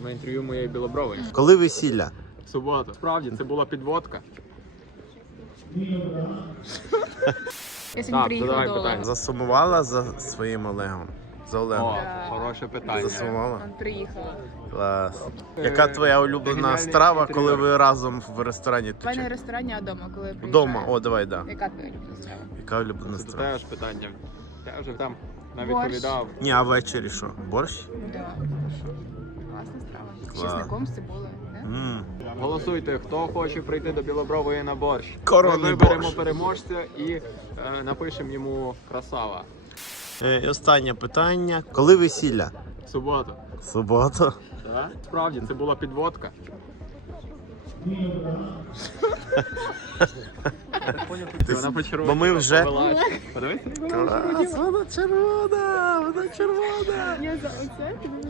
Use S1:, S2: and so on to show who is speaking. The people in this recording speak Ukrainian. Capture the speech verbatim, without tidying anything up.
S1: на інтерв'ю моєї білобрової.
S2: Коли весілля?
S1: В суботу. Справді, це була підводка.
S3: Я сьогодні
S1: Так,
S3: приїхала
S1: задавай
S3: до
S1: питання.
S3: Олега.
S2: Засумувала за своїм Олегом? За Олегом?
S1: О,
S3: Да.
S1: хороше питання.
S2: Засумувала?
S3: Он приїхала.
S2: Клас.
S1: Е,
S2: Яка твоя улюблена
S1: оригінальний
S2: страва, коли
S1: інтер'єр.
S2: ви разом в ресторані?
S3: Давай не в
S2: Чи?
S3: ресторані, а вдома, коли я приїжджаю.
S2: Вдома? О, давай, да.
S3: Яка твоя улюблена страва?
S2: Яка улюблена
S1: Це до
S2: страва?
S1: тебе ж питання. Я вже там навіть
S3: Борщ.
S1: відповідав.
S2: Ні, а ввечері що? Борщ?
S3: Да. Класна страва. З
S2: Клас.
S3: чесником, з цибулею. Да?
S2: Ммм.
S1: Голосуйте, хто хоче прийти до Білобрової на борщ.
S2: Коронний
S1: Ми виберемо
S2: борщ.
S1: переможця і е, напишемо йому красава.
S2: Е, і останнє питання. Коли весілля?
S1: В суботу.
S2: Суботу.
S1: Так? Справді, це була підводка. Вона почервоніла,
S2: Бо ми вже-
S1: повелась. Подивись.
S2: Клас, вона червона, вона червона.
S3: Я за оце тобі